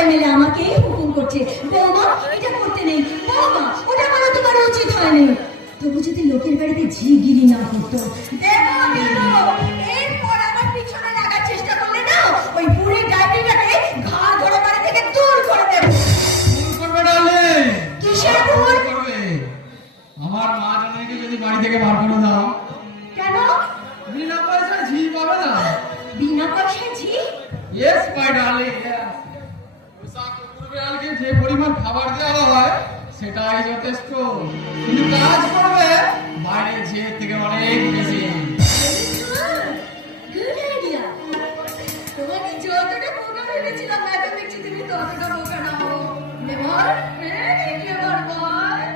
সবাই মিলে আমাকেই হুকুম করছে, বৌমা এটা করতে নেই, বৌমা ওটা করা তোমার উচিত হয়নি। তবু যদি লোকের বাড়িতে ঝিগিরি না করতো, এরপর আমার পিছনে লাগার চেষ্টা করলে না, ওই বুড়ি ডাইনিটাকে ঘাড় ধরে বাড়ি থেকে দূর করে দেব। ভুল করবে ডার্লিং। কিসের ভুল করবে? আমার মা জানাকে যদি বাড়ি থেকে বার করে দাও। কেন? বিনা পয়সায় ঝি পাবে না। বিনা পয়সায় ঝি? Yes my darling, yes. পোষা কুকুর বিড়ালকে যে পরিমাণ খাবার দেওয়া হয় সেটাই যথেষ্ট, কিন্তু কাজ করবে বাইরে যে থেকে অনেক বেশি। Good idea. তোমাকে যতটা বোকা ভেবেছিলাম না, তুমি তুমি ততটা বোকা নাও। নেভার ভেরি ক্লেভার বয়।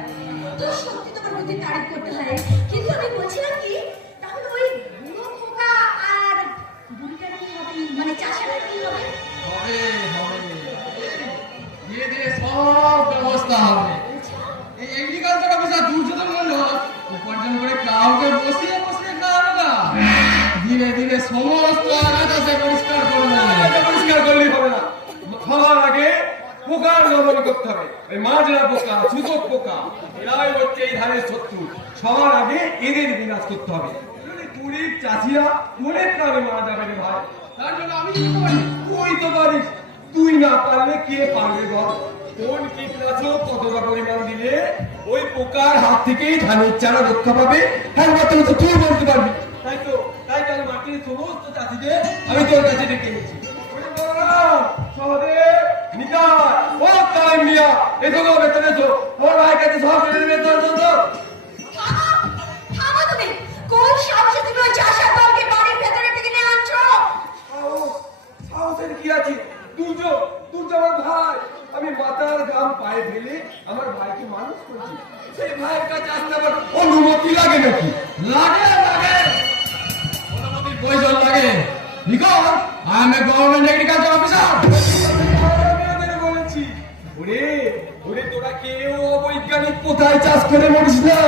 তো সত্যি তোমার বুদ্ধি তারিফ করতে হয়, কিন্তু আমি বলছিলাম কি, তাহলে ওই বুড়ো খোকা আর বুড়িটার কি হবে, মানে চাষাটার কি হবে? হবে হবে, ধীরে ধীরে সব ব্যবস্থা হবে। এই এগ্রিকালচার অফিসার দুর্যোধন মন্ডল উপার্জন করে কাউকে বসিয়ে বসিয়ে খাওয়াবে না, ধীরে ধীরে সমস্ত আগাছা সে পরিষ্কার করবে। পরিষ্কার করলেই হবে না, খাওয়ার আগে পোকার দমন করতে হবে। ওই মাজরা পোকা, সুযোগ পোকা, এরাই হচ্ছে এই ধানের শত্রু। সবার আগে এদের বিনাশ করতে হবে। গরিব চাষিরা অনেক কারণে মারা যাবে রে ভাই। তার জন্য আমি কি করি? তুই তো পারিস, তুই না পারলে কে পারবে বল? কোন কীটনাশক কতটা পরিমাণ দিলে ওই পোকার হাত থেকেই ধানের চারা রক্ষা পাবে, একমাত্র তো তুই বলতে পারবি। তাই তো, তাই কাল মাটির সমস্ত চাষিদের আমি তোর কাছে ডেকে এনেছি। সহদেব, নিতাই, ও কালেম মিয়া, এসো গো, ভেতরে এসো। আমার ভাইয়ের কাছে সব ফেলে দেবে, চল চল চল। থামো তুমি, কোন সাহসে তুমি ওই চাষার দলকে বাড়ির ভেতরে থেকে নিয়ে আনছো? সাহসের কি আছে? দুর্য, দুর্য আমার ভাই। আমি মাতার গাম পায়ে ফেলে আমার ভাইকে মানুষ করছি। সেই ভাইয়ের কাছে আসতে আমার অনুমতি লাগে নাকি? লাগে লাগে, অনুমতির প্রয়োজন লাগে। Because I M a government agriculture officer. বলেছি, ওরে ওরে, তোরা কেউ অবৈজ্ঞানিক কোথায় চাষ করে মরিস না।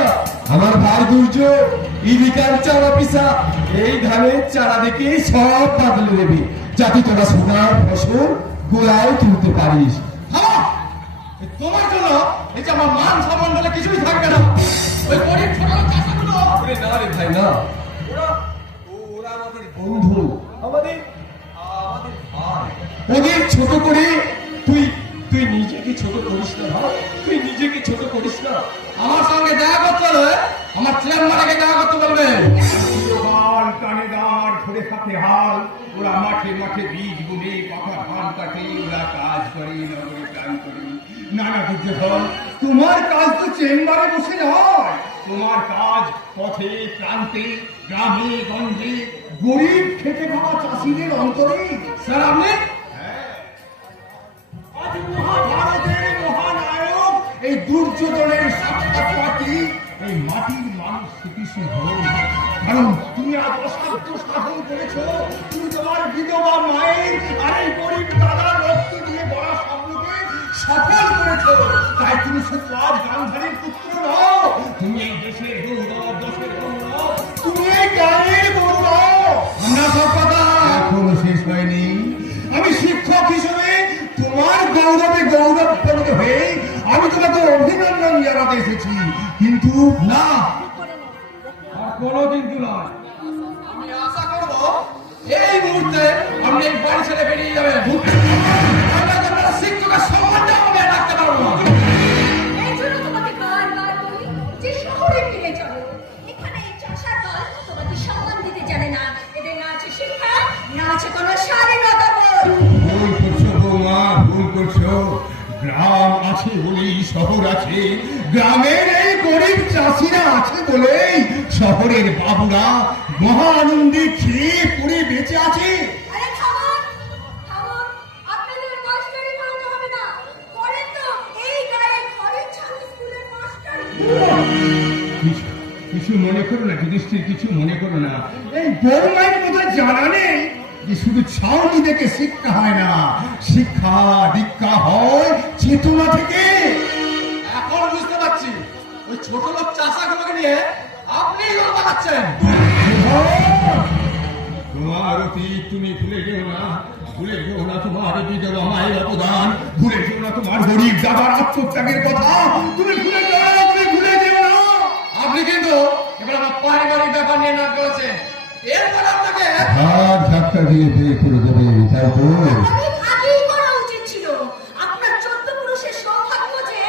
আমার ভাই দুর্য এগ্রিকালচার অফিসার, এই ধানের চারা দেখে সব বাদলে দেবে, যাতে তোরা সোনার ফসল গোলায় তুলতে পারিস। থামো! তোমার জন্য এই যে আমার মান সম্মান বলে কিছুই থাকবে না। ওই গরিব ছোট চাষাগুলো ওরে না রে ভাই, না, ওরা ওরা আমাদের বন্ধু, আমাদের আমাদের ভাই। ওদের ছোট করে তুই তুই নিজেকে ছোট করিস না ভাই, তুই নিজেকে ছোট করিস না। আমার সঙ্গে দেখা করতে হলে আমার চেয়ারম্যানকে দেখা করতে বলবে। হাল টানে দাঁড় ধরে থাকে হাল, ওরা মাঠে মাঠে বীজ বুনে পাকা ধান কাটে, ওরা কাজ করে নগরে প্রাণ করে। নানা দুর্যোধন, তোমার কাজ তো চেম্বারে বসে নয়, তোমার কাজ পথে প্রান্তে গ্রামে গঞ্জে গরিব খেটে খাওয়া চাষিদের অন্তরে। স্যার আপনি আজ মহাভারতের মহানায়ক এই দুর্যোধনের সাক্ষাৎ পাতি এই মাটির মানুষ শ্রীকৃষ্ণ। কারণ তুমি আজ অসাধ্য সাধন করেছো, তুমি তোমার বিধবা মায়ের আর এই গরিব দাদার রক্ত দিয়ে বড় স্বপ্নকে সফল করেছো। তাই তুমি শুধু আজ গান্ধারীর পুত্র নও, তুমি এই দেশের গৌরব, দেশের গৌরব, তুমি এই গ্রামের গৌরব। আমরা সব কথা এখনো শেষ হয়নি। আমি শিক্ষক হিসেবে তোমার গৌরবে গৌরবপূর্ণ হয়ে আমি তোমাকে অভিনন্দন জানাতে এসেছি, কিন্তু না, আর কোনো কিন্তু নয়। আমি আশা করবো এই মুহূর্তে আপনি এই বাড়ি ছেড়ে বেরিয়ে যাবেন। আমরা আপনারা শিক্ষকের সম্মানটা আমাকে রাখতে পারবো না। এই জন্য তোমাকে বারবার বলি যে শহরে ফিরে চলো। এখানে এই চাষার দল তোমাকে সম্মান দিতে জানে না। এদের না আছে শিক্ষা, না আছে কোনো স্বাধীনতা বোধ। ভুল করছো বৌমা, ভুল করছো। গ্রাম আছে বলেই শহর আছে, গ্রামের এই গরিব চাষিরা আছে বলেই শহরের বাবুরা মহা আনন্দে খেয়ে পড়ে বেঁচে আছে। আরে থামুন, থামুন, আপনাদের মাস্টারি বানাতে হবে না। করেন তো এই গায়ে ঘরের ছাত্র স্কুলের মাস্টারি। কিছু মনে করো না যুধিষ্ঠির, কিছু মনে করো না। এই বৌমায়ের মতো জানা নেই যে শুধু ছাউনি দেখে শিক্ষা হয় না, শিক্ষা দীক্ষা হয় চেতনা থেকে। এখন বুঝতে পারছি ওই ছোট লোক চাষাগুলোকে নিয়ে আপনি দল বানাচ্ছেন। তোমার অতীত তুমি ভুলে যেও না, ভুলে যেও না তোমার বিধবা মায়ের অবদান, ভুলে যেও না তোমার গরিব দাদার আত্মত্যাগের কথা, তুমি ভুলে যেও না, তুমি ভুলে যেও না। আপনি কিন্তু এবার আমার পারিবারিক ব্যাপার নিয়ে নাক করেছেন, এরপর আপনাকে আর ধাক্কা দিয়ে বিয়ে করে দেবে, তাই তো? অনেক আগেই করা উচিত ছিল। আপনার 14 পুরুষের সৌভাগ্য যে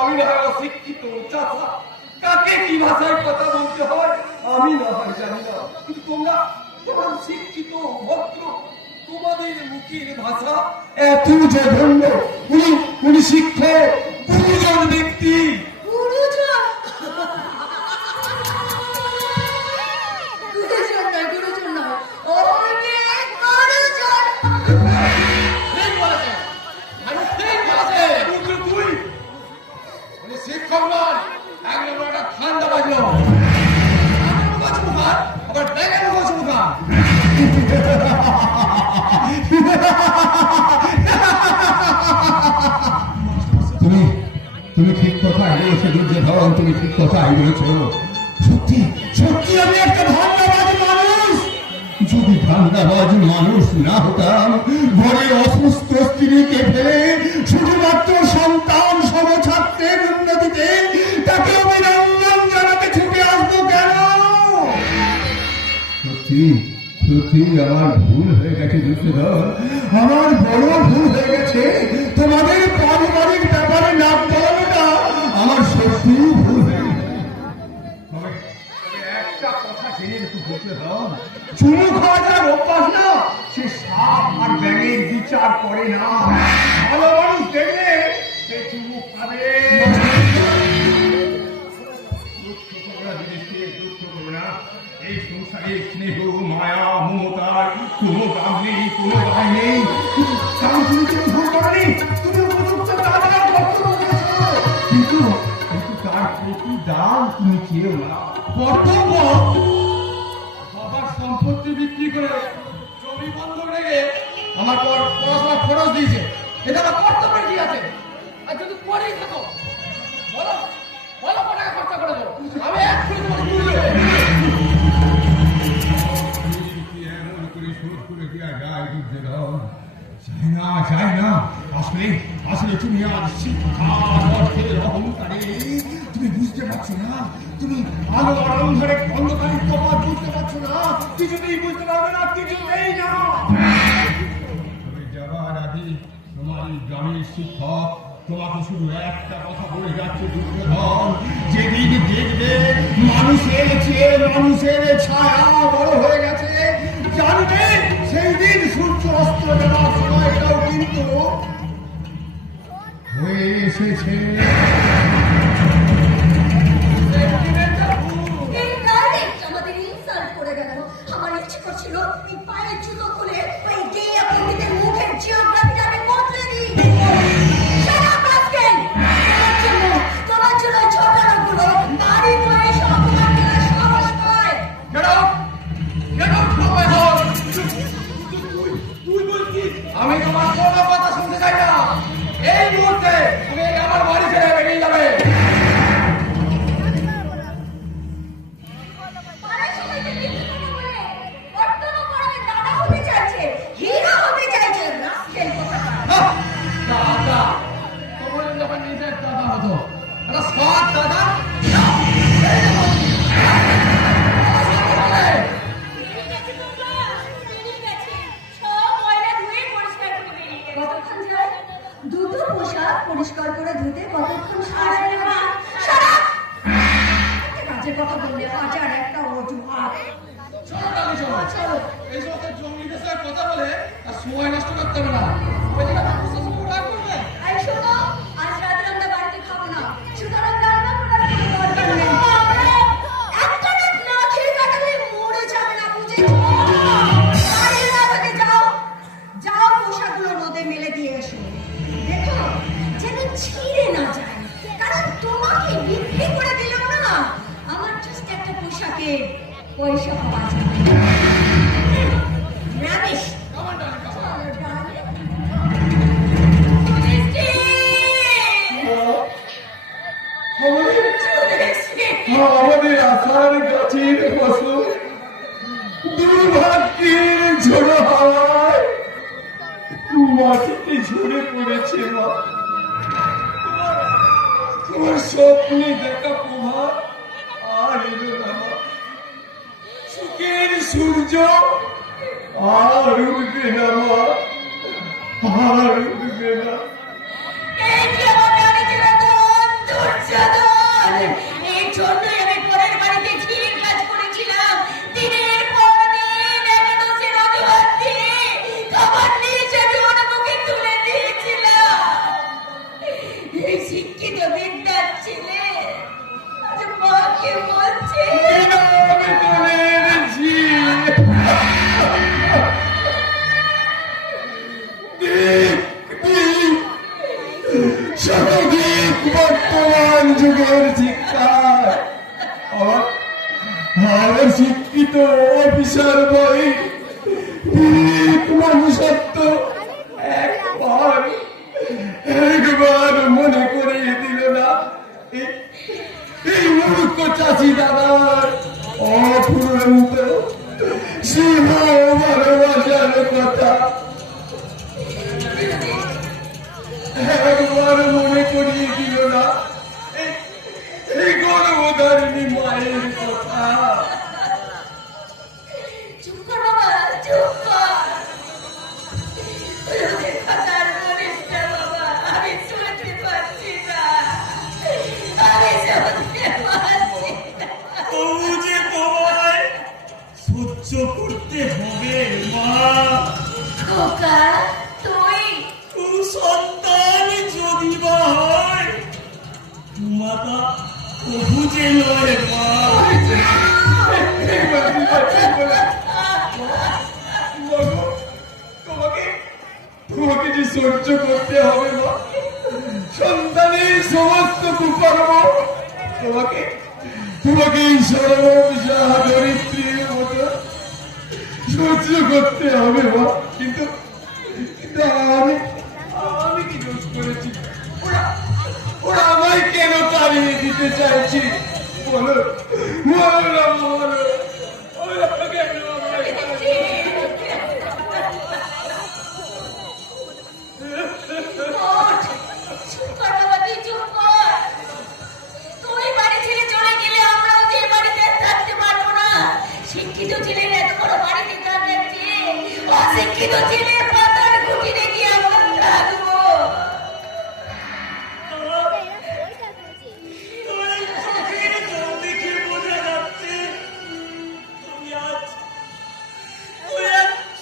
আমি না হয় অশিক্ষিত চাচা, কাকে কি ভাষায় কথা বলতে হয় আমি না হয় জানি না, কিন্তু তোমরা তোমরা শিক্ষিত ভদ্র, তোমাদের মুখের ভাষা এত জঘন্য। উনি শিক্ষক, গুরুজন ব্যক্তি। গুরুজন গুরুজন নয়, ওই যে গুরুজন। ঠিক বলেছেন, আমি ঠিক বলেছেন। কিন্তু তুই উনি শিক্ষক নন, এক নম্বর একটা ঠান্ডা বাজলো। আবার দেখেন মুখা তুমি তুমি ঠিক কথাই বলেছো দুর্যোধন, তুমি ঠিক কথাই বলেছো। সত্যি সত্যি আমি একটা ধান্দাবাজ মানুষ। যদি ধান্দাবাজ মানুষ না হতাম, ঘরের অসুস্থ স্ত্রীকে ফেলে শুধুমাত্র সন্তান সমছাত্রের উন্নতিতে তাকে অভিনন্দন জানাতে ছুটে আসবো কেন? সত্যি সত্যি আমার ভুল হয়ে গেছে দুর্যোধন, আমার বড় ভুল হয়ে গেছে। তোমাদের পারিবারিক ব্যাপারে নাক গলানোটা আমার সত্যি ভুল হয়ে গেছে। তবে একটা কথা জেনে একটু বলতে দাও, চুমু খাওয়া যার অভ্যাস না, সে সাপ আর ব্যাঙের বিচার করে না। ভালো মানুষ দেখলে সে চুমু খাবে। এই সংসারে স্নেহ মায়া মমতার কোনো দাম নেই, কোনো দাম নেই। কারণ তুমি ভুল করনি, তুমি উপযুক্ত দাদার কর্তব্য করেছো। কিন্তু তার প্রতি দাম তুমি চেয়েও না। কর্তব্য বাবার সম্পত্তি বিক্রি করে জমি বন্ধক রেখে আমার পড়াশোনা খরচ দিয়েছে, এটা আমার কর্তব্যের কি আছে? আর যদি পরেই থাকো বলো বলো কত টাকা খরচা করে দেবো, আমি এক্ষুনি তোমাকে তুলে দেবো। এমন করে শোধ করে দেওয়া যায় দুর্যোধন? চাই না, চাই না। আসলে আসলে তুমি আজ শিক্ষার অর্থের অহংকারে তুমি বুঝতে পারছো না, তুমি আলো আর অন্ধকারে অন্ধকারের তফাৎ বুঝতে পারছো না, কিছুতেই বুঝতে পারবে না, কিছুতেই না। তবে যাবার আগে তোমার এই গ্রামের শিক্ষক তোমাকে শুধু একটা কথা বলে যাচ্ছে দুর্যোধন, যেদিন দেখবে মানুষের চেয়ে মানুষের ছায়া বড় হয়ে গেছে, জানবে সেই দিন সূর্য অস্ত যাওয়ার সময়টাও কিন্তু হয়ে এসেছে। এই কারণে আমাদের ইনসাল্ট করে গেল। আমার ইচ্ছে করছিল এই পায়ের জুতো খুলে ওই গেয়া পণ্ডিতের মুখের জিওগ্রাফিটাকে বদলে দিই। সারা পাঁচকেন তোমার জন্য ছোট লোকগুলো বাড়ি বয়ে এসে অপমান করার সাহস পায়। আমি তোমার কোনো কথা শুনতে চাই না, এই মুহূর্তে তুমি আমার বাড়ি ছেড়ে বেরিয়ে যাবে। পাড়ার সবাইকে মিথ্যে কথা বলে বর্তমান পরমে দাদা হতে চাইছে, হিরো হতে চাইছে। রাস্কেল কোথাকার। দাদা তোমার যখন নিজের দাদা হতো, একটা সৎ দাদা কতক্ষণ যায়? দুটো পোশাক পরিষ্কার করে ধুতে কতক্ষণ সময় লাগে? কাজের কথা বললে হাজার একটা অজুহাত। চলো তাহলে চলো চলো। এই সমস্ত জঙ্গলি বিষয়ে কথা বলে আর সময় নষ্ট করতে হবে না। ওইদিকে আমার প্রশাসন রাগ করবে। এই শোনো, আজ রাতে আমরা বাড়িতে খাবো না, সুতরাং রান্না করার কোনো দরকার নেই। একটা রাত না খেয়ে কাটালে মরে যাবে না, বুঝেছো? বাড়ির রাতে যাও, যাও পোশাকগুলো রোদে মেলে দিয়ে এসো। দেখো যেন ছিঁড়ে না যায়, কারণ তোমাকে বিক্রি করে দিলাম না, আমার জাস্ট একটা পোশাকে পয়সা পাওয়া যাবে। রামেশ কেমন ডালে কেমন? আমাদের আশার গাছের ফসল দুর্ভাগ্যের ঝোড়ো হাওয়া মাটিতে ঝরে পড়েছে মা। তোমার স্বপ্নে দেখা প্রভাত আর এলো না মা। সুখের সূর্য আর উঠবে না মা, আর উঠবে না। এই যে আমাকে আমি চিরন্তন দুর্যোধন, এই জন্যই আমি পরের বাড়িতে ঝির কাজ করেছিলাম। দিনের পর দিন একাদশের অজুহাত দিয়ে খাবার নিয়ে সেগুলো মুখে তুলে দিয়েছিলাম। এই শিক্ষিত বিদ্যার ছেলে আজ মাকে বলছে আমি তোলে এনেছি। শতধিক বর্তমান যুগের শিক্ষায় আমার শিক্ষিত অফিসার বই মানুষত্ব একবার একবার মনে করিয়ে দিল না এই মূর্খ চাষি দাদার অফুরন্ত সিংহ ভালোবাসার কথা। একবার মনে করিয়ে দিল না এই গর্ভধারিণী মায়ের কথা। চুপ কর বাবা, চুপ কর। তুই ওদের কথার বলিস না বাবা, আমি শুনতে পাচ্ছি না, আমি শুনতে পাচ্ছি না। তবু যে তোমায় সহ্য করতে হবে মা। খোকা, তুই সন্তান যদি বা হয়, মাতা তবু যে নয় মা। তোমাকে যে সহ্য করতে হবে মা, সন্তানের সমস্ত কুকর্ম তোমাকে তোমাকে এই সর্বসা ধরিত্রীর মতো সহ্য করতে হবে মা। কিন্তু আমি আমি কি দোষ করেছি? ওরা ওরা আমায় কেন তাড়িয়ে দিতে চাইছি? বলো বলো না, বলো ওরা কেন আমায় চুপ কর বাবা, তুই চুপ কর। তুই বাড়ি ছেড়ে চলে গেলে আমরাও যে বাড়িতে থাকতে পারবো না। শিক্ষিত ছেলের এত বড় বাড়িতে থাকার চেয়ে অশিক্ষিত ছেলের পাতার কুটিরে গিয়ে আমরা থাকবো। তোমার চোখের জল দেখে বোঝা যাচ্ছে তুমি আজ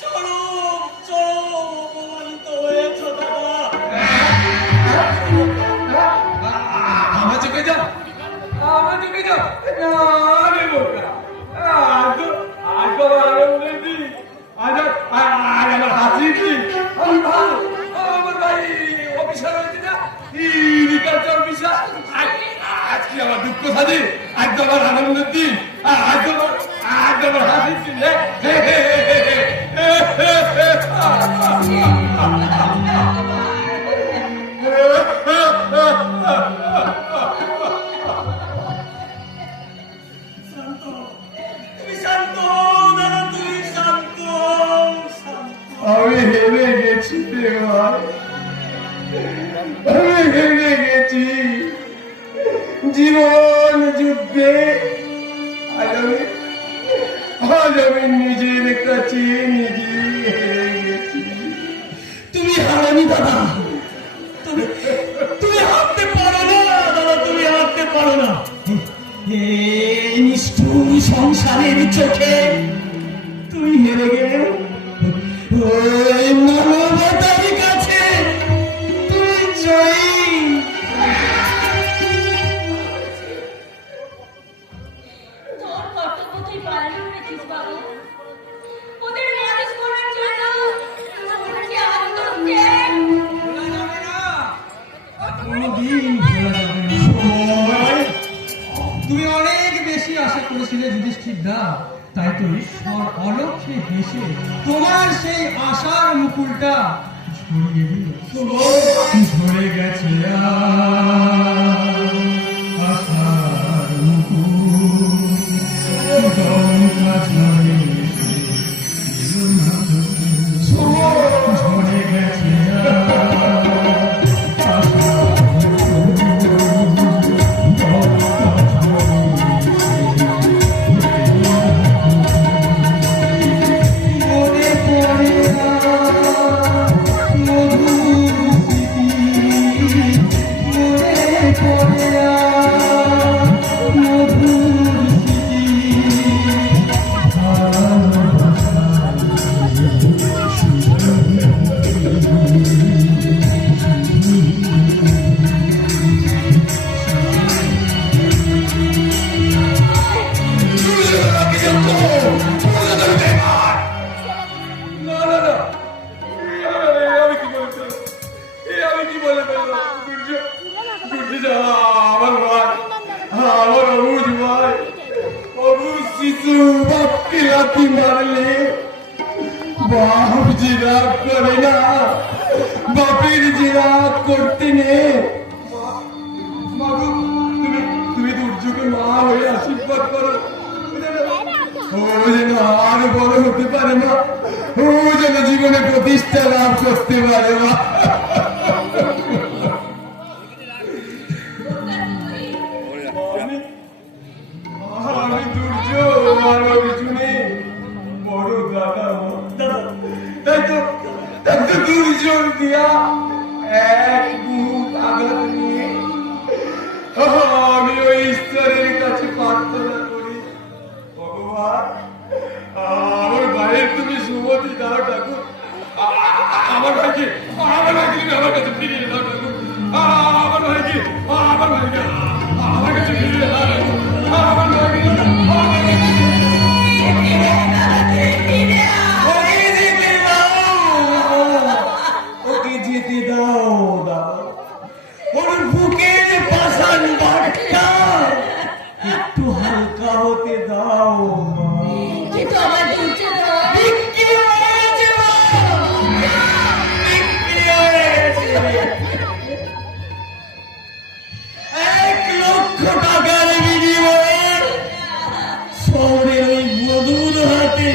চরম চরম অপমানিত হয়েছ দাদা। আমার চোখে যাও, আমার চোখে যাও। আরে বোকা, আজ আজ আনন্দের দিন, আজ আজ আমার হাসির দিন। আমি ভালো, আমার ভাই অফিসার হয়েছে না, এগ্রিকালচার অফিসার। আজ কি আমার দুঃখ সাথে, আজ তো আমার আনন্দের দিন, আজ তো আমার হাসির দিন। শান্ত, তুমি শান্ত দাদা, তুমি শান্ত শান্ত। আমি হেরে গেছি দেওয়া, আমি হেরে গেছি জীবন যুদ্ধে। আজ আমি নিজের কাছে নিজে হেরে গেছি। তুমি হারামি দাদা, তুমি তুমি হাঁটতে পারো না দাদা, তুমি হাঁটতে পারো না। এই নিষ্ঠুর সংসারের চোখে তুমি হেরে গেলে ওই মানবতার কাছে তুমি জয়ী। তোর কর্তব্য তুই পালন করেছিস বাবু। ওদের মানুষ করার জন্য তোর কি আনন্দকে কোনোদিন ভোলা যাবে না। সময় তুমি অনেক বেশি আশা করেছিলে যুধিষ্ঠির দা, তাই তো ঈশ্বর অলক্ষে হেসে তোমার সেই আশার মুকুলটা ঝরিয়ে দিল। ঝরে গেছে আশার মুকুল, গঙ্গা ঝরে ঝরে গেছে বাপকে লাথি মারলে বাপ যে রাগ করে না, বাপের যে রাগ করতে নেই। তুমি দুর্যোগে মা হয়ে আশীর্বাদ করো, ও যেন আর বড় হতে পারে না, ও যেন জীবনে প্রতিষ্ঠা লাভ করতে পারে না। আমি দুর্য আর অর্জুনে বড় দাদা, তাই তো দুর্যোগ দিয়া এক বুক আঘাত নিয়ে আমি ওই ঈশ্বরের কাছে প্রার্থনা করি, ভগবান আমার ভাইয়ের তুমি সুমতি দাও ঠাকুর, আমার ভাইকে তুমি আমার কাছে ফিরিয়ে দাও ঠাকুর, আমার ভাইকে আমার কাছে ফিরিয়ে দাও ঠাকুর, আমার ভাইকে ওকে যেতে দাও, ওর বুকের পাষাণ বাটটা একটু হালকা হতে দাও। কিন্তু আমার দুর্যোধন বিক্রি হয়েছে মা, বিক্রি হয়েছে। 1 লক্ষ টাকার বিনিময়ে শহরের ওই মধুর হাতে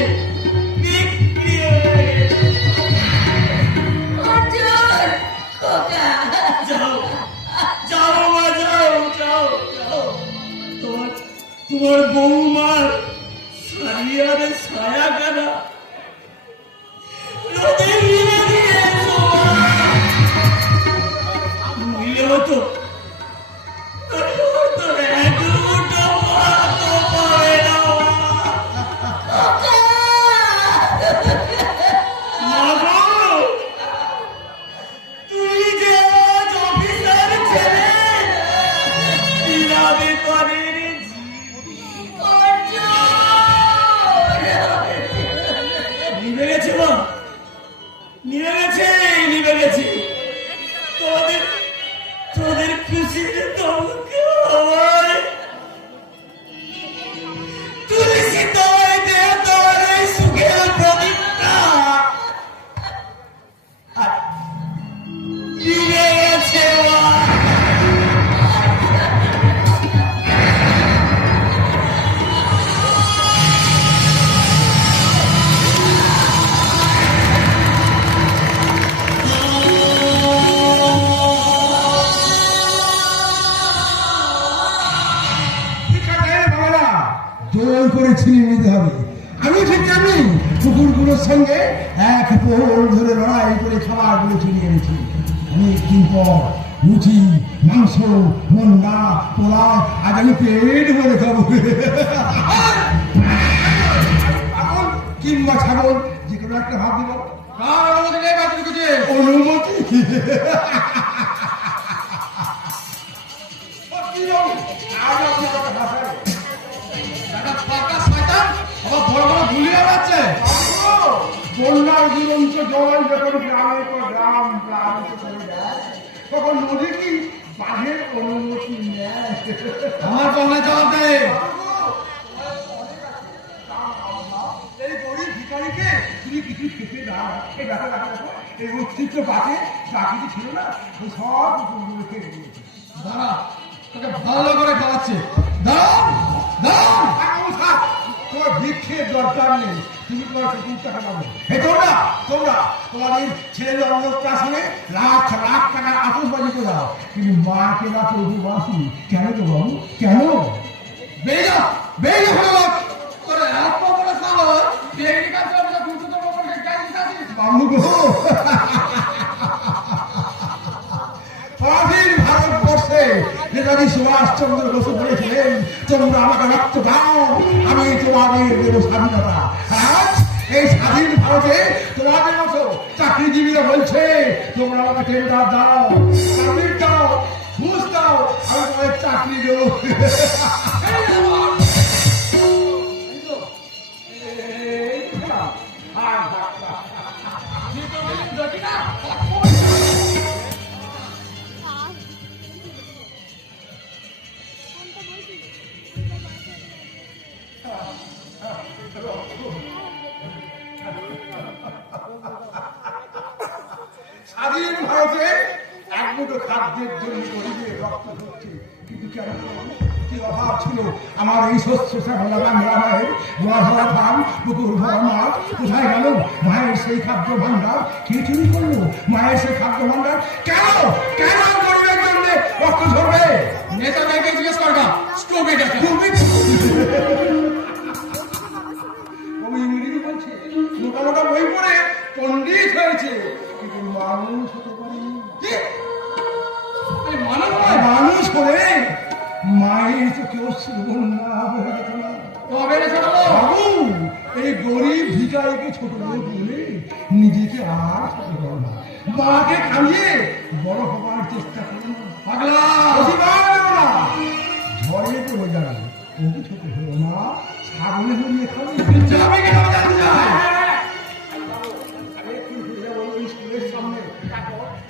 বিক্রি হয়েছে। অর্জুন, খোকা, যাও যাও মা, যাও যাও যাও, তোমার বৌমার সারিয়ারে ছায়া কানা রোদে ভিজে দিয়ে এসো। নইলে হতো এক মুঠো ভাতও পাবে না মা গো। তুই যে আজ অফিসার ছেলে, বিনা বেতনের নিভে গেছে মা, নিভে গেছে। তোদের খুশির তোমাকে আমায় তুলসী তোমায় দে, তোমার এই সুখের প্রদীপটা নিভে গেছে মা। জোর করে ছিনিয়ে নিতে হবে। আমি ঠিক জানি কুকুরগুলোর সঙ্গে এক পোল ধরে লড়াই করে খাবারগুলো ছিনিয়ে এনেছি। অনেকদিন পর রুটি, মাংস, মন্ডা, পোলাও আজ আমি পেট ভরে খাবো। এখন কিংবা ছাগল যে কোনো একটা ভাব দিব। কার অনুমতি নেই বাকি ঢুকেছে? অনুমতি একটা ফাঁকা শয়তান আবার বড় বড় গুলিয়ে যাচ্ছে। বন্যার দুরন্ত জল যখন গ্রামের পর গ্রাম প্লাবিত করে যায়, তখন নদী কি বাঘের অনুমতি নেয়? আমার কমে জবাব দেয়। এই গরিব ভিখারিকে তুমি কিছু খেতে দাও। এই দেখা এই অস্তিত্ব বাঘে বাকিটি ছিল না, ওই সব কুকুরগুলো খেয়ে দিয়েছে। দাঁড়া, তোকে ভালো করে খাওয়াচ্ছে। দাঁড়াও দাঁড়াও। তোমার ভিক্ষের দরকার নেই, তুমি তোমার কুকুরটাকে পাবো। তোমরা তোমাদের ছেলের অন্নপ্রাশনে লাখ লাখ টাকার আতসবাজি করে দাও, কিন্তু মাকে না করবো বাসি। কেন তো বাবু, কেন? বেরিয়ে যা, বেরিয়ে যা। তোর এত বড় সাহস, তুই এগ্রিকালচার অফিসার দুর্যোধন বর্মনকে গাড়ি দিচ্ছিস? বাবু গো, স্বাধীন ভারতবর্ষে নেতাজি সুভাষচন্দ্র বসু বলেছিলেন, তোমরা আমাকে রক্ত দাও, আমি তোমাদের দেব স্বাধীনতা। আজ এই স্বাধীন ভারতে তোমাদের মতো চাকরিজীবীরা বলছে তোমরা আমাকে টেন্ডার দাও, চাকরি দাও, ঘুষ দাও, আমি তোমাদের চাকরি দেবো। স্বাধীন ভারতে এক মুঠো খাদ্যের জন্য গরিবের রক্ত ঝরছে, কিন্তু কেন? কি অভাব ছিল আমার এই শস্য শ্যামলা বাংলা মায়ের? গোয়া ভরা ধান, পুকুর ভরা মাছ কোথায় গেল? মায়ের সেই খাদ্য ভান্ডার কে চুরি করলো? মায়ের সেই খাদ্য ভান্ডার কেন কেন গরিবের জন্য রক্ত ঝরবে? নেতাদেরকে জিজ্ঞেস করবা স্ট্রোকে গেছে। আমি ইংরেজি বলছি, মোটা মোটা বই পড়ে পণ্ডিত হয়েছে, কিন্তু মানুষ হতে পারেনি। কি? এই মানুষ নয়, মানুষ হয়ে মায়ের চোখে অশ্রু বন্যা হয়ে যেত না? তবে রে ছোট লোক। বাবু, এই গরিব ভিখারিকে ছোট লোক বলে নিজেকে আর ছোট করো না। মাকে খাইয়ে বড় হবার চেষ্টা করো না। পাগলা, প্রতিবার দেবো না। ঝড়ে পড়ে যাবে, ও কি ছোট হলো না? ছাগলে হরিয়ে খাবে। যাবে কেন জানি না। স্কুলের সামনে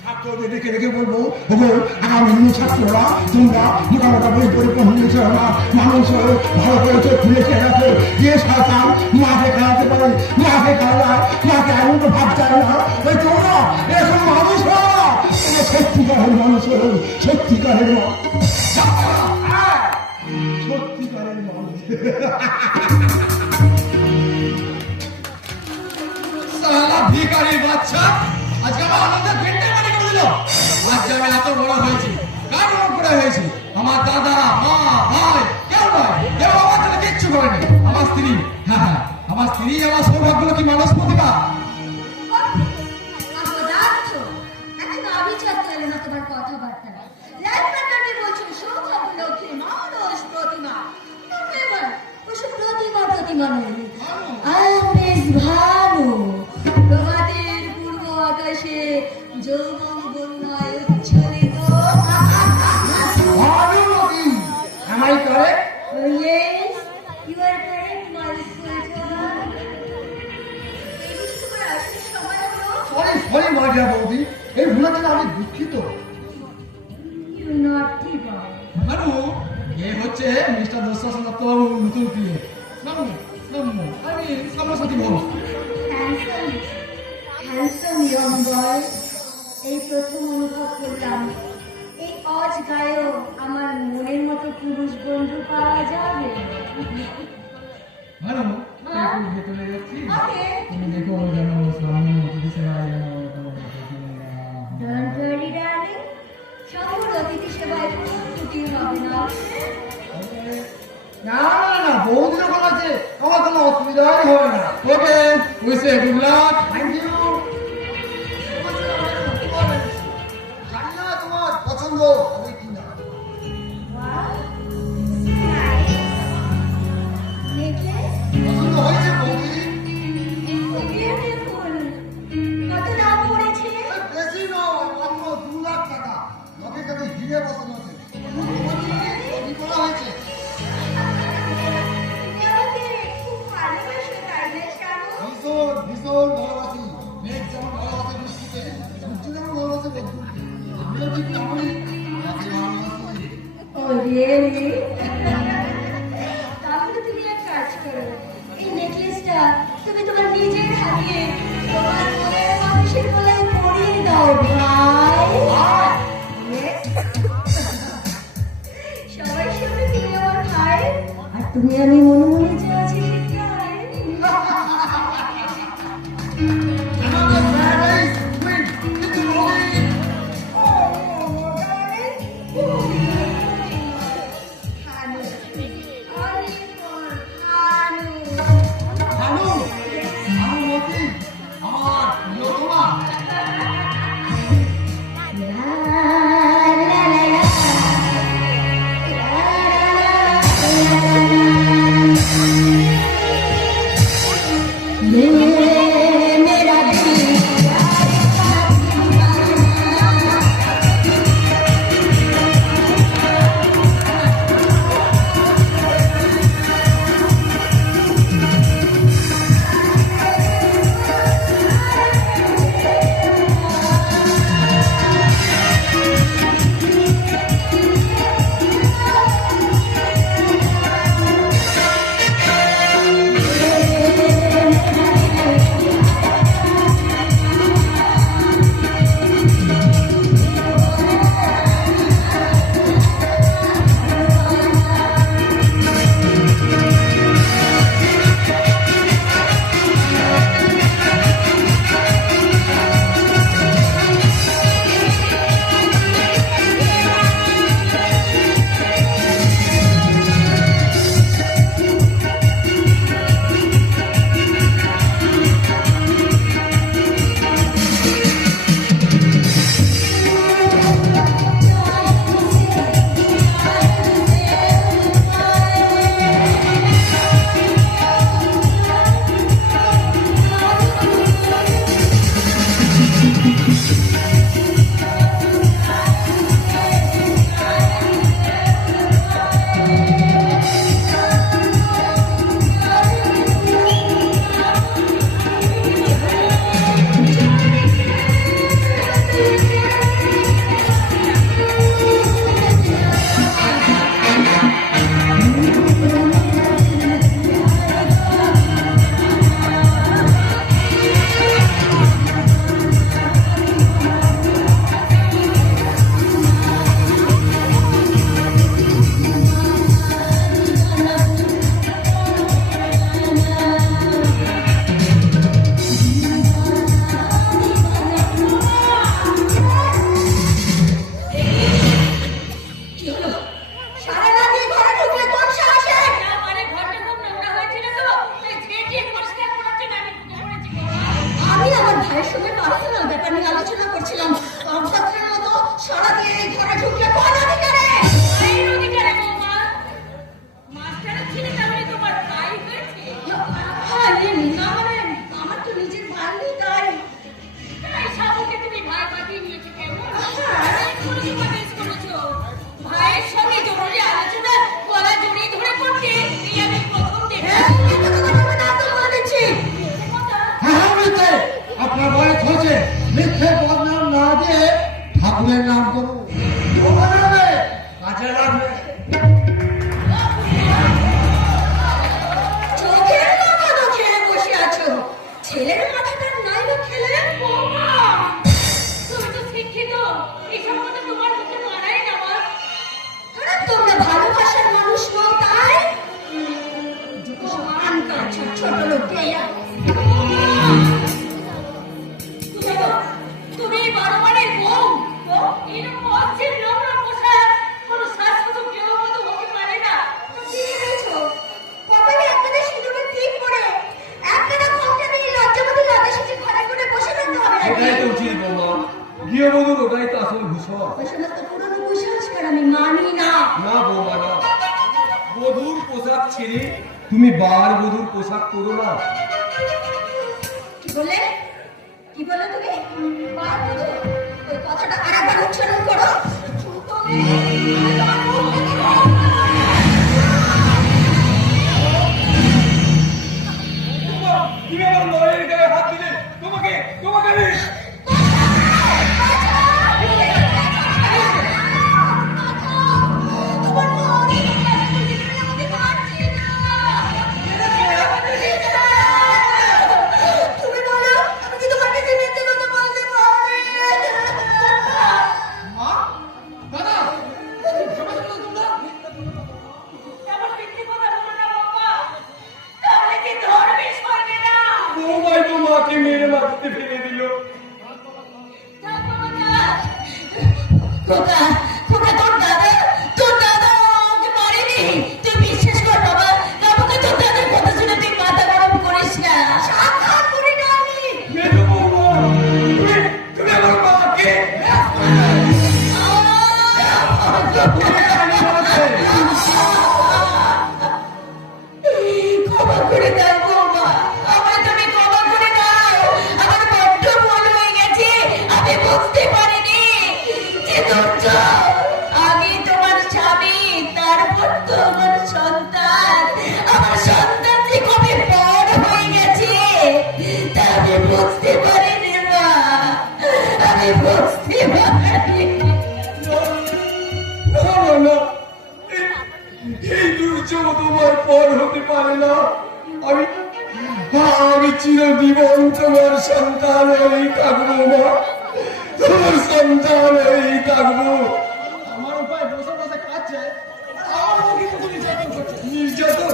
ছাত্রদের ডেকে ডেকে বলবো, ওগো আগামী দিনের ছাত্ররা তোমরা মোটা মোটা বই পড়ে পড়েছ না, মানুষ ভালো করে চোখ খুলেছে রাখো। যে সরকার মাকে খাওয়াতে পারে, মাকে খাওয়ায়, মাকে এমন তো ভাব চায় না। ওই তোমরা এরকম মানুষ হও, তোমরা সত্যিকারের মানুষ হও, সত্যিকারের সত্যিকারের মানুষ। সালা ভিখারির বাচ্চা আজকে আমার আনন্দের গেন্ডে মানে করে দিল। আজকে আমি এত বড় হয়েছি, কার রং করে হয়েছি? আমার দাদা, মা, ভাই কেউ নয়, কেউ আমার জন্য কিচ্ছু করেনি। আমার স্ত্রী, হ্যাঁ আমার স্ত্রী আমার সৌভাগ্য কি মানুষ প্রতিভা। অপদার্থ, এখন অবিচার চলে না তোমার কথাবার্তা। লাইফ পার্টনারকে বলছো সৌভাগ্য লক্ষ্মী মানুষ প্রতিমা। তুমি এবার ওসব প্রতিমা নয়। বেশ ভালো। প্রভাতের পূর্ব আকাশে যৌবন বন্যায় উচ্ছ্বলিত। Am I correct? Oh, yes, you are correct, my sweetheart. এই বিষয়ে তোমার আসলে সময় হলো? সরি মজা বৌদি, এই ভুলের জন্য আমি দুঃখিত। You naughty boy. মানু এ হচ্ছে মিস্টার দশরথ দত্ত নতুন প্রিয় আমি সামনাসাথী ভব। Handsome, handsome young boy. এই প্রথম অনুভব করলাম এই অজ গায়েও আমার মনের মতো পুরুষ বন্ধু পাওয়া যাবে। মানু একটু ভেতরে যাচ্ছি, Okay. তুমি দেখো যেন সামনে অতিথি সেবায় যেন Don't worry, darling. সকল অতিথি সেবায় কোনো ত্রুটি হবে না। না না বৌদি যখন আছে আমার কোনো অসুবিধাই হবে না। Okay wish good luck. Thank you. জানি না তোমার পছন্দ হবে কিনা। Wow, nice. Necklace? পছন্দ হয়েছে বৌদি? Beautiful. কত দাম পড়েছে? বেশি নয়, মাত্র 2 লাখ টাকা। লকে কেন হিরে বসানো আছে। কি করা হয়েছে? তুমি আমাকে খুব ভালোবাসো, তাই না শানু? ভীষণ ভীষণ ভালোবাসি। মেঘ যেমন ভালোবাসে বৃষ্টিকে, সূর্য যেমন ভালোবাসে বন্ধুকে, আমিও ঠিক তেমনই তাকে ভালোবাসি। Oh, really? তাহলে তুমি এক কাজ করো, এই নেকলেসটা তুমি তোমার নিজের হাতে তোমার মনের মানুষের গলায় পরিয়ে দাও ভাই। Yes? সবার সামনে তুমি আমার ভাই, আর তুমি আমি মনে মনে যে আছি সেটাই। আমাকে প্যারাডাইস উইথ কিন্তু বৌদি। ভানু, ভানু মতি, আমার প্রিয়তমা। ছেলের মাথাটা নাই বা খেলে বৌমা, তুমি তো শিক্ষিত, এসব কথা তোমার মুখে মানায় না মা। আরে তোমরা ভালোবাসার মানুষ নও তাই যত সমান করছো ছোট লোককে। তুমি বারবারের বউ, এরকম অস্থির নোংরা পোশাক কোনো শাশ্বত কেউ মতো হতে পারে না। কি হয়েছো কপালে একখানা সিঁদুরের টিপ পরে একখানা ঘোমটা নিয়ে লজ্জাবতী রাধা সেজে ঘরে ঘরে বসে থাকতে হবে এটাই তো নাকি? উচিত বৌমা, গৃহবধূর ওটাই তো আসল ভূষণ। ওই সমস্ত পুরনো কুসংস্কার আমি মানি না। না বৌমা না, বধূর পোশাক ছেড়ে তুমি বার বধূর পোশাক করো না। কি বলে কি বলে তুমি বার বুঝো ওই কথাটা আরেকবার উচ্চারণ করো। বৌমা, তুমি আমার মায়ের গায়ে হাত দিলে, তোমাকে তোমাকে আমি তুমি বলো আমি কি তোমাকে মিথ্যে কথা বলতে পারি? মা, দাদা, সবাই চলো তোমরা। এমন মিথ্যে কথা বলো না বাবা, তাহলে কি ধরবে স্বর্গে না? বৌমাই তো মাকে মেরে মাটিতে ফেলে দিল। থাক বাবা, থাক। খোকা খোকা তোর দাদা ওকে মারেনি। তুই বিশ্বাস কর বাবা, বাবাকে তোর দাদার কথা শুনে তুই মাথা গরম করিস না। সাবধান করি না আমি। মেজো বৌমা, তুমি আমার মাকে ক্ষমা করে দাও বৌমা, আমায় তুমি ক্ষমা করে দাও। আমার বড্ড ভুল হয়ে গেছে, আমি বুঝতে পারিনি যে দুর্য আগে তোমার স্বামী, তারপর তোমার সন্তান। আমার সন্তান যে কবে বড় হয়ে গেছে তা আমি বুঝতে পারিনি মা, আমি বুঝতে পারিনি। না না না, এই দুর্যোগ তোমার পর হতে পারে না। আমি আমি চিরজীবন তোমার সন্তান হয়েই থাকবো মা, তোমার সন্তান হয়েই থাকবো। আমার উপায় বসে বসে খাচ্ছে, আমার মুখে মুখে নির্যাতন করছে। নির্যাতন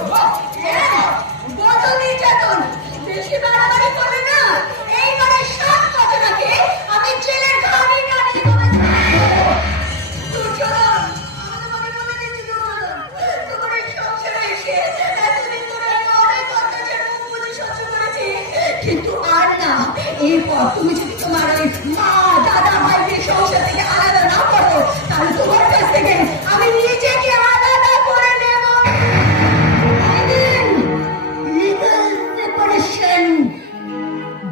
হ্যাঁ, বড় নির্যাতন। বেশি বাড়াবাড়ি করবে না। এইবারে 7 ঘটনাকে আমি জেলের ঘানি টানিয়ে দেবো। দুর্যোধন, আমাদের মনে বলে দিচ্ছি দুর্যোধন, তোমার এই সংসারে এসে এতদিন ধরে আমি অনেক অত্যাচার মুখ বুঝে সহ্য করেছি। কিন্তু আর না, এরপর তুমি যদি তোমার ওই মা দাদা ভাইদের সংসার থেকে আলাদা না করো, তাহলে তোমার কাছ থেকে আমি নিজেকে আলাদা করে নেব। Legal separation.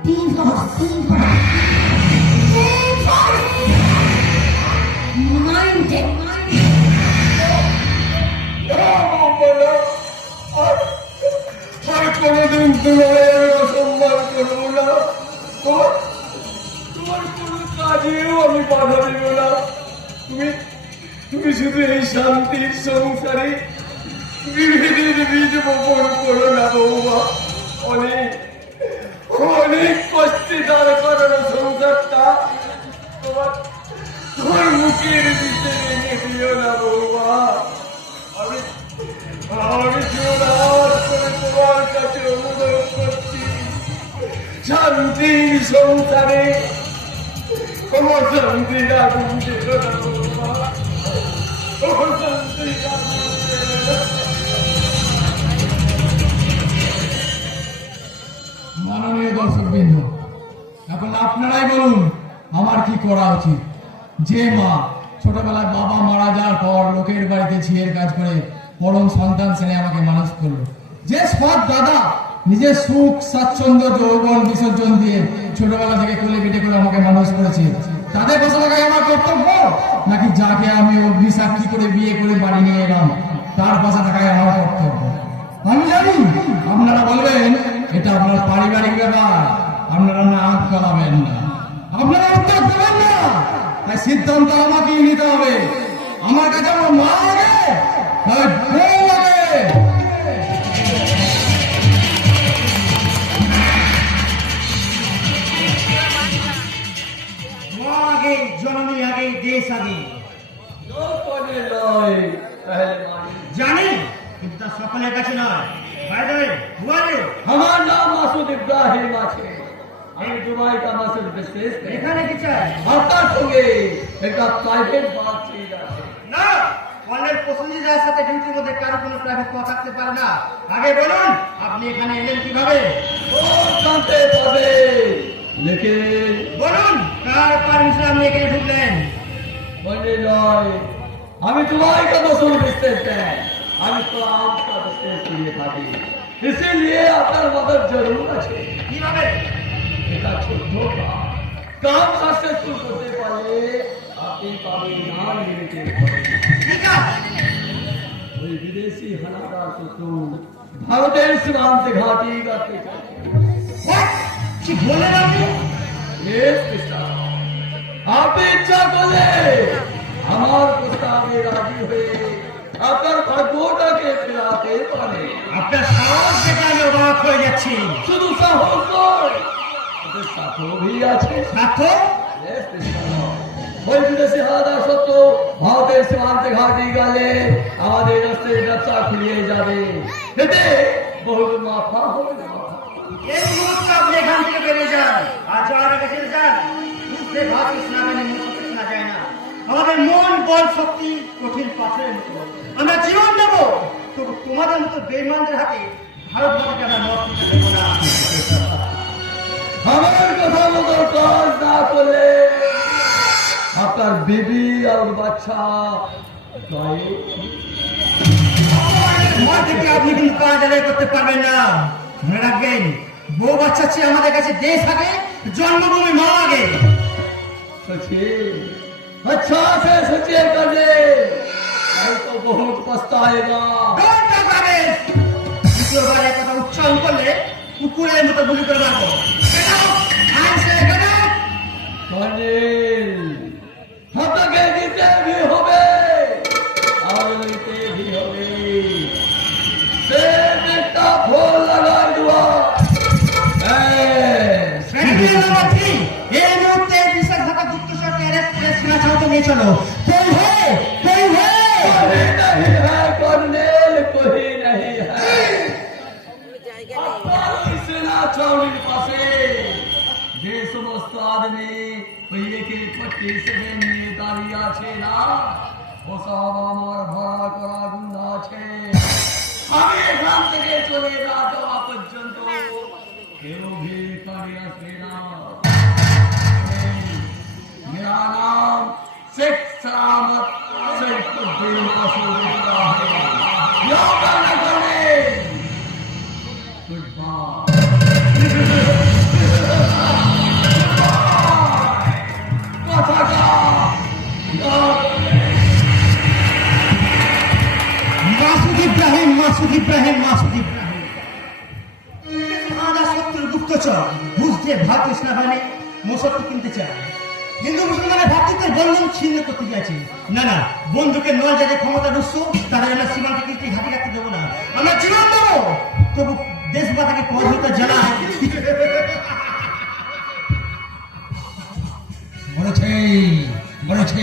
Divorce. Minded. আর কোনোদিন তোমার অসম্মান করবো না। তোমার কোনো কাজেও আমি বাধা দেব না। তুমি শুধু এই শান্তির সংসারে বিভেদের বীজ বপন করো না বৌমা। অনেক অনেক কষ্টে দাঁড় করানো সংসারটা তোমার মুখের নিচে রেখে দিও না বৌমা। আমি জোরাত করে তোমার কাছে অনুরোধ করছি, শান্তির সংসারে তোমার শান্তির আগুন দিল না বৌমা, তোমার শান্তির আগুন দিল না। মাননীয় দর্শকবৃন্দ, এখন আপনারাই বলুন আমার কি করা উচিত। যে মা ছোটবেলায় বাবা মারা যাওয়ার পর লোকের বাড়িতে ঝিয়ের কাজ করে পরম সন্তান ছেলে আমাকে মানুষ করলো, যে সৎ দাদা নিজের সুখ স্বাচ্ছন্দ্য যৌবন বিসর্জন দিয়ে ছোটবেলা থেকে কোলে পিঠে করে আমাকে মানুষ করেছে, তাদের বসে থাকাই আমার কর্তব্য, নাকি যাকে আমি অগ্নিসাক্ষী করে বিয়ে করে বাড়ি নিয়ে এলাম তার পাশে থাকাই আমার কর্তব্য? আমি জানি আপনারা বলবেন এটা আপনার পারিবারিক ব্যাপার, আপনারা নাক গলাবেন না, আপনারা উত্তর দেবেন না, তাই সিদ্ধান্ত আমাকেই নিতে হবে। আমার কাছে আমার মা লাগে, বউ লাগে। देश आगे नो कोने लॉय पहले मानी जाने কিন্তু তা সকলের কাছে নয়। By the way, who are you? हमारा नाम मासूद इब्राहिम আছে আমি দুবাই का मासूद बिजनेस এখানে কি চাই? আপনার সঙ্গে একটা প্রাইভেট বাতচিত আছে না, কলের প্রতিনিধিদের সাথে ডিউটির মধ্যে কারো কোনো প্রাইভেট কথা থাকতে পারে না। আগে বলুন আপনি এখানে এলেন কিভাবে? ও জানতে পাবে लेकिन বলুন কার পারমিশন আপনি এখানে ঢুকলেন? বলে নয় আমি দুবাই का मासूद बिजनेस है আমি তো আম का बिजनेस लिए থাকি इसीलिए আপনার মদত জরুর আছে কিভাবে? এটা ছোট্ট কাম সাকসেসফুল করতে পারলে আপনি পাবেন নাম লিমিটেড ঠিক আছে, ওই বিদেশি হানাদার শত্রু ভারতের সীমান্তে ঘাঁটি গাঁথতে চায় What? কি বললেন আপনি? Yes, Mr. আপনি ইচ্ছা করলে আমার প্রস্তাবে রাজি হয়ে আপনার ভাগ্যটাকে ফেরাতে পারে আপনার সাহস দেখে আমি অবাক হয়ে যাচ্ছি। শুধু সাহস নয় ওদের সাথেও ভি আছে সার্থ Yes, Mr. ওই বিদেশি হানাদার শত্রু ভারতের সীমান্তে ঘাঁটি গেলে আমাদের রাস্তায় ব্যবসা খুলিয়ে যাবে এতে বহুত মাফা হবে এই মুহূর্তে আপনি এখান থেকে বেরিয়ে যান আর যাওয়ার আগে চলে যান। বুঝতে ভাবছি স্নানে মুখ শোনা যায় না। আমাদের মন বল শক্তি কঠিন পাথরের মতো। আমরা জীবন দেব তবু তোমাদের মতো বেঈমানদের হাতে ভারত মাতাকে আমরা নষ্ট করতে দেব না। আমার কথা মতো কাজ না করলে আপনার বিবি আর বাচ্চা গায়ে তোমার থেকে আপনি কিন্তু কাজ আদায় করতে পারবেন না। মনে রাখবেন বউ বাচ্চা চেয়ে আমাদের কাছে দেশ আগে, জন্মভূমি মা আগে। सोचिए अच्छा से सोचिए करने नहीं तो बहुत पछताएगा Don't talk rubbish! দ্বিতীয়বার এই কথা উচ্চারণ করলে কুকুরের মতো গুলি করে মারবো। Get out! I say get out! Kernel আপনাকে দিতে भी হবে আর নিতে भी হবে সে একটা ফল লাগাই দেওয়া Strategy number 3, এই মুহূর্তে বিশ্বাসঘাতক গুপ্তচরকে arrest করে সিংহাসনে নিয়ে চলো। कोई है? कोई है? कोई नहीं है कर्नेल कोई नहीं है আপনার সেনা ছাউনির পাশে যে সমস্ত আদমি পইয়েকে পট্টি সেজে নিয়ে দাঁড়িয়ে আছে না ও সব আমার ভরা করা গুন্ডা আছে আমি এখান থেকে চলে না যাওয়া পর্যন্ত কেউ भी এখানে আসবে না मेरा नाम शेख सलामत सैफुद्दीन मसूदुल्लाह है याद रखना कर्नेल गुड মাসুদ ইব্রাহিম, মাসুদ ইব্রাহিম, মাসুদ ইব্রাহিম। আমাদের শত্রুর গুপ্তচর বুঝতে ভারতীয় সেনাবাহিনী মোসাদ্দেক কিনতে চায়। হিন্দু মুসলমানের ভ্রাতৃত্বের বন্ধন ছিন্ন করতে চাইছে। না না, বন্ধুকে নয় যাদের ক্ষমতা রুষ্ট তাদের আমরা সীমান্তে কিন্তু ঘাটি রাখতে দেবো না। আমরা জীবন দেবো তবু দেশ বাতাকে পরাজিত জানায় বলেছে বলেছে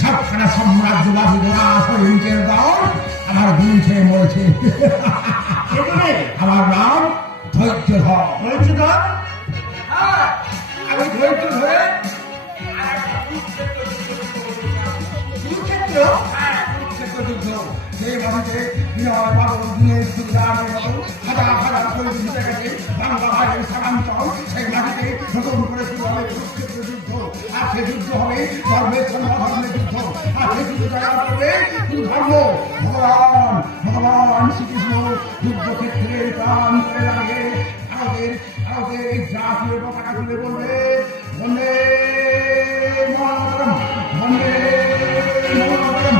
সবখানা সাম্রাজ্যবাদী গোড়া সহিংসের দল আমার বিরুদ্ধে মরেছে এখানে আমার নাম ধৈর্যধর ধৈর্যধর আমি ধৈর্য ধরে কুরুক্ষেত্র কুরুক্ষেত্র যুদ্ধ সেই মাটিতে বিনয় বাবু দিনের দুর্গানের মতো হাজার হাজার করে জিতে গেছে বাংলা ভাইয়ের সারাঞ্চল সেই মাটিতে নতুন করে শুরু হবে কুরুক্ষেত্র যুদ্ধ আর সে যুদ্ধ হবে ধর্মের সঙ্গে ধর্মের যুদ্ধ আর সে যুদ্ধ যারা করবে শুধু ধর্ম ভগবান ভগবান শ্রীকৃষ্ণ যুদ্ধক্ষেত্রে প্রাণ করে দাঁড়িয়ে ভারতের এই জাতীয় পতাকা তুলে বলবে বন্দে মাতরম বন্দে মাতরম।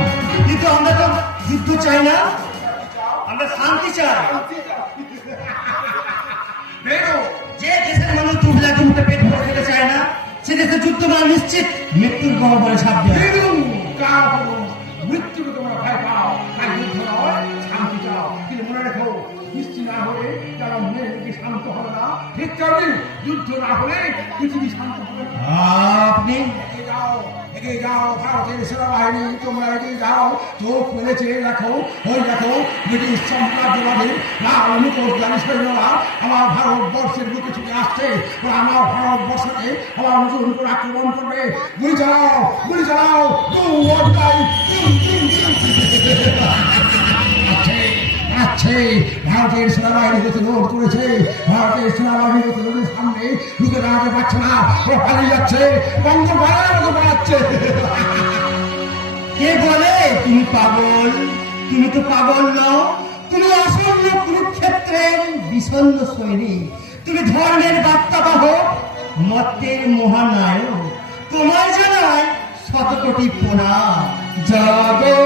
কিন্তু আমরা তো যুদ্ধ চাই না, আমরা শান্তি চাই। বেরো যে দেশের মানুষ দুবলা জমিতে পেট ভরে খেতে চায় না সে দেশে যুদ্ধ মানে নিশ্চিত মৃত্যুর গহ্বরে ছাপ দেয়। বেরো কার হবো মৃত্যুকে তোমরা ভয় পাও তাই যুদ্ধ নয় শান্তি চাও কিন্তু মনে রেখো বৃষ্টি না হলে তারা মেয়েকে শান্ত হবে না ঠিক চলবে যুদ্ধ না হলে পৃথিবী শান্ত হবে না আপনি এগিয়ে যাও এগিয়ে যাও ভারতের সেনাবাহিনী, তোমরা এগিয়ে যাও। চোখ মেলেছে দেখো, ওই দেখো ব্রিটিশ সাম্রাজ্যবাদী লাল মুখোশধারী সৈন্যরা আমার ভারতবর্ষের বুকে ছুটে আসছে। ওরা আমার ভারতবর্ষকে আবার নতুন করে আক্রমণ করবে। গুলি চালাও, গুলি চালাও, আছে ভারতের সেনাবাহিনী প্রতিরোধ করেছে। ভারতের সেনাবাহিনী প্রতিরোধের সামনে লুকে দাঁড়াতে পারছে না, ও পালিয়ে যাচ্ছে, বন্ধ করার মতো পালাচ্ছে। কে বলে তুমি পাগল? তুমি তো পাগল নও, তুমি আসন্ন কুরুক্ষেত্রের বিষণ্ণ সৈনিক, তুমি ধর্মের বার্তাবাহক, মর্তের মহানায়ক। তোমার জানায় শত কোটি প্রণাম। জাগো